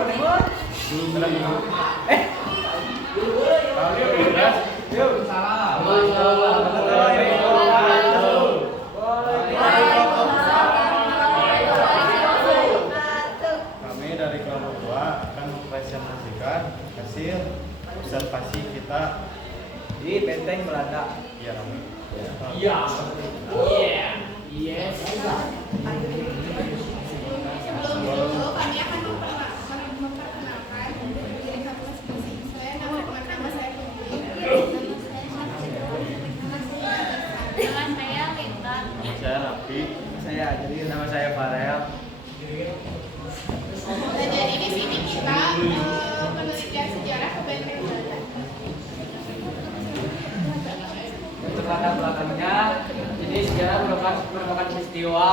mana mah? Eh. Yuk, salam. Kami dari kelompok 2 akan mempresentasikan hasil observasi kita Di benteng Belanda. ya kami. Iya. Yes. Sebelum itu kami akan memperkenalkan diri kami masing-masing. Nama saya Putri. Dengan saya Linda. Nama saya Rafi. Saya jadi nama saya Farel. Nah, jadi di sini kita penelitian sejarah ke benteng Belanda. Untuk latar belakangnya, jadi sejarah merupakan peristiwa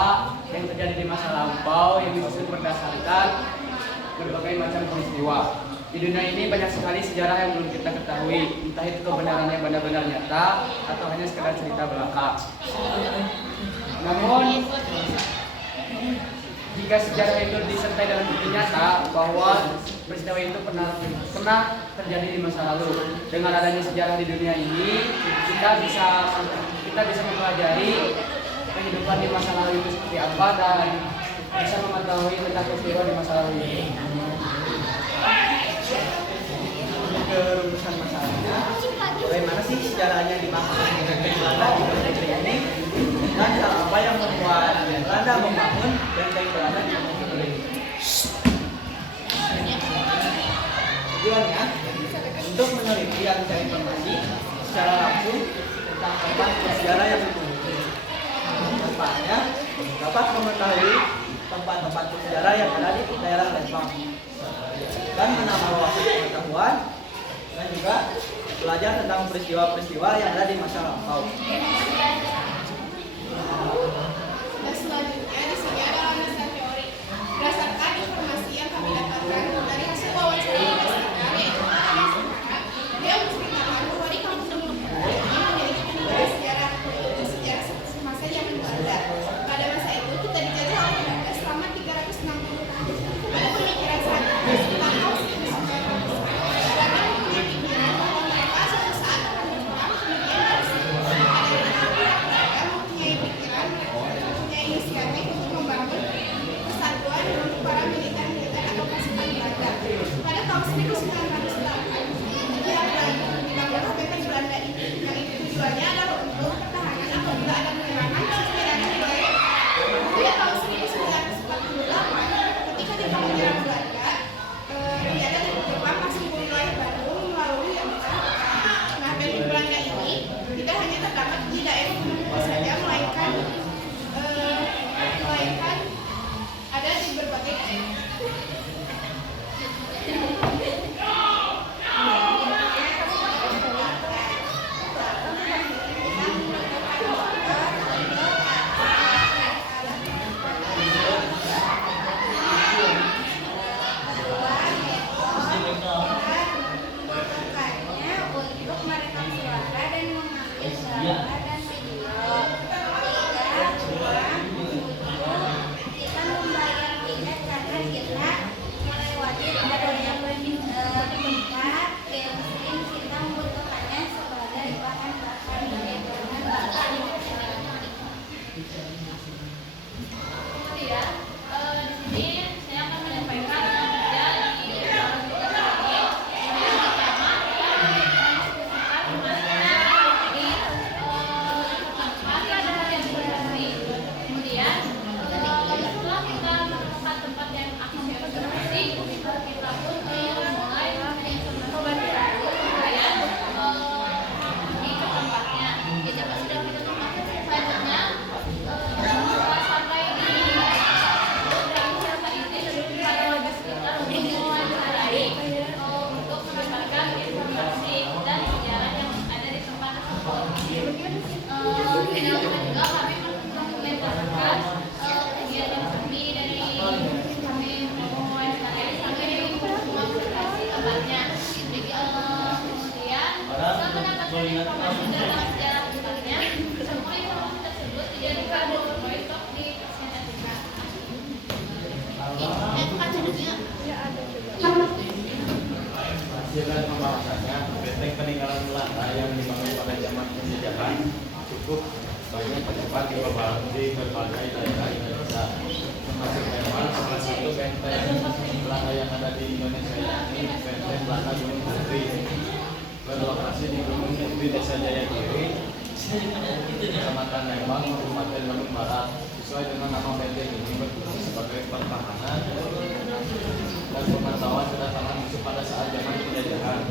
yang terjadi di masa lampau yang disusun berdasarkan berbagai macam peristiwa. Di dunia ini banyak sekali sejarah yang belum kita ketahui, entah itu kebenarannya benar-benar nyata atau hanya sekedar cerita belaka. Namun, jika sejarah itu disertai dengan bukti nyata bahwa peristiwa itu pernah terjadi di masa lalu. Dengan adanya sejarah di dunia ini, kita bisa mempelajari kehidupan di masa lalu itu seperti apa dan bisa mengetahui tentang peristiwa di masa lalu ini. Ke rumusan masalahnya, bagaimana sih sejarahnya dibangun benteng Belanda di negeri ini, dan hal apa yang membuat Belanda membangun benteng Belanda di negeri ini. Tujuannya untuk meneliti dan mencari informasi secara langsung tentang tempat bersejarah yang ditunggu. Tempatnya dapat mengetahui tempat-tempat bersejarah yang ada di daerah Lembang dan menambah wawasan pengetahuan dan juga belajar tentang peristiwa-peristiwa yang ada di masa lampau. Dan selanjutnya di sini ada landasan teori. Berdasarkan informasi yang kami dapatkan dari hasil wawancara investor, yaitu masyarakat, dia menceritakan bahwa di kampung ini memiliki peninggalan sejarah, yaitu sejarah semasa zaman Belanda. Pada masa itu kita dijajah oleh Belanda selama 360 tahun. Ada pemikiran strategis tentang hal Belanda mempunyai pikiran bahwa mereka suatu saat akan berperang, kemudian dari situ mereka mempunyai pikiran, mereka mempunyai inisiatif untuk membangun persatuan untuk para militer atau pasukan Belanda. Pada tahun 1908, dibangunlah benteng Belanda ini, yang itu tujuannya adalah untuk pertahanan apabila ada penyerangan sekiranya dibayar. Pada tahun 1948, ketika Jepang menyerang Belanda, ternyata Jepang masih mempunyai wilayah Bandung melalui Yamaha. Nah, benteng Belanda ini tidak hanya terdapat di daerah Gunung saja, melainkan ada di berbagai daerah. Hasilkan pembahasannya, benteng peninggalan Belanda yang dibangun pada zaman penjajahan cukup banyak terdapat di berbagai daerah Indonesia. Termasuk memang salah satu benteng Belanda yang ada di Indonesia yakni benteng Belanda Gunung Putri, berlokasi di Gunung Putri, Desa Jayagiri, Kecamatan Lembang, Kabupaten Bandung Barat. Sesuai dengan nama benteng ini berfungsi sebagai pertahanan dan pemantauan kedatangan musuh pada saat zaman penjajahan.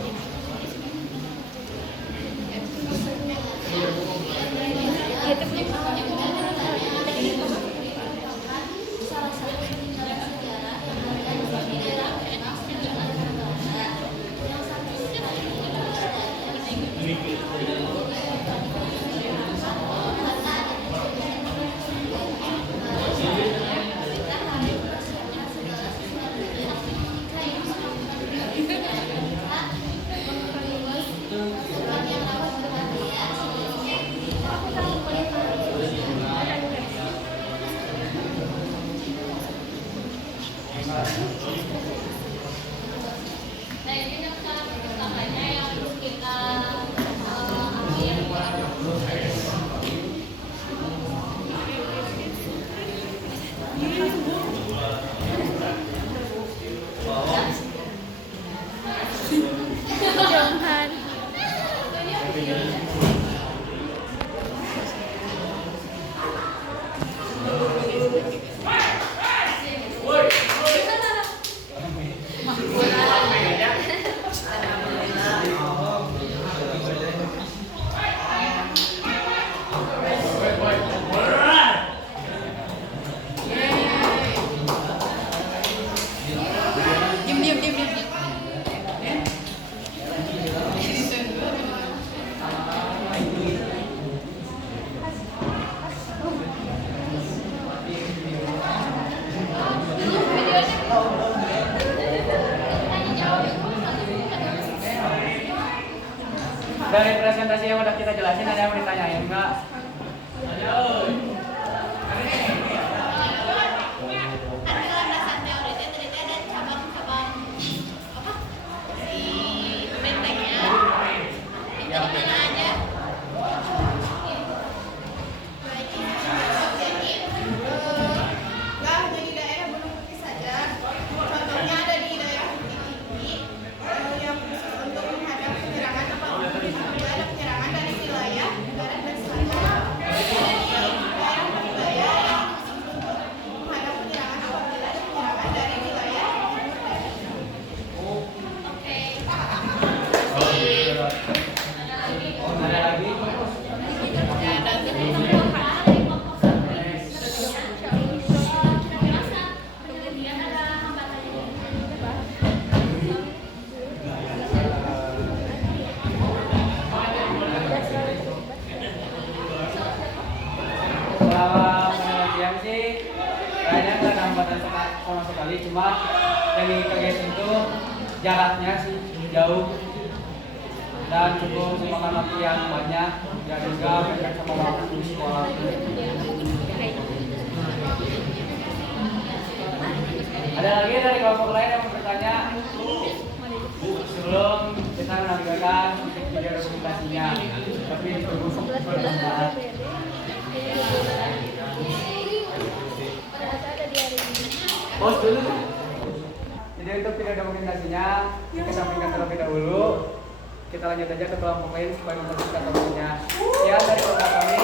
Nah ini daftar pertamanya yang harus kita ambil. Johan. Dari presentasi yang udah kita jelasin, ada yang mau ditanyain enggak? Arti landasan teori teh tadi teh ada cabang-cabang apa? Si bentengnya. Itu di mana aja? Baik, jadi nggak hanya di daerah Gunung Putri saja. Contohnya ada di daerah Bukit Tinggi yang khusus untuk menghadap penyerangan apabila ada penyerangan dari wilayah barat dan selatan. Daerah Budidaya yang khusus untuk menghadap penyerangan apabila ada penyerangan dari wilayah timur dan Oke. Ada lagi? Kemudian ada hambatannya. Selama penelitian sih kayaknya nggak ada hambatan sama sekali, cuma yang dikagetin itu jaraknya sih jauh dan cukup memakan waktu yang banyak dan juga mepet sama waktu sekolah. Ada lagi dari kelompok lain yang mau bertanya sebelum kita menampilkan video dokumentasinya, tapi ditunggu perkembangan. Pause dulu. Jadi untuk video dokumentasinya kita sampaikan terlebih dahulu. Kita lanjut aja ke kelompok lain supaya mempersingkat waktunya. Sekian dari kelompok kami.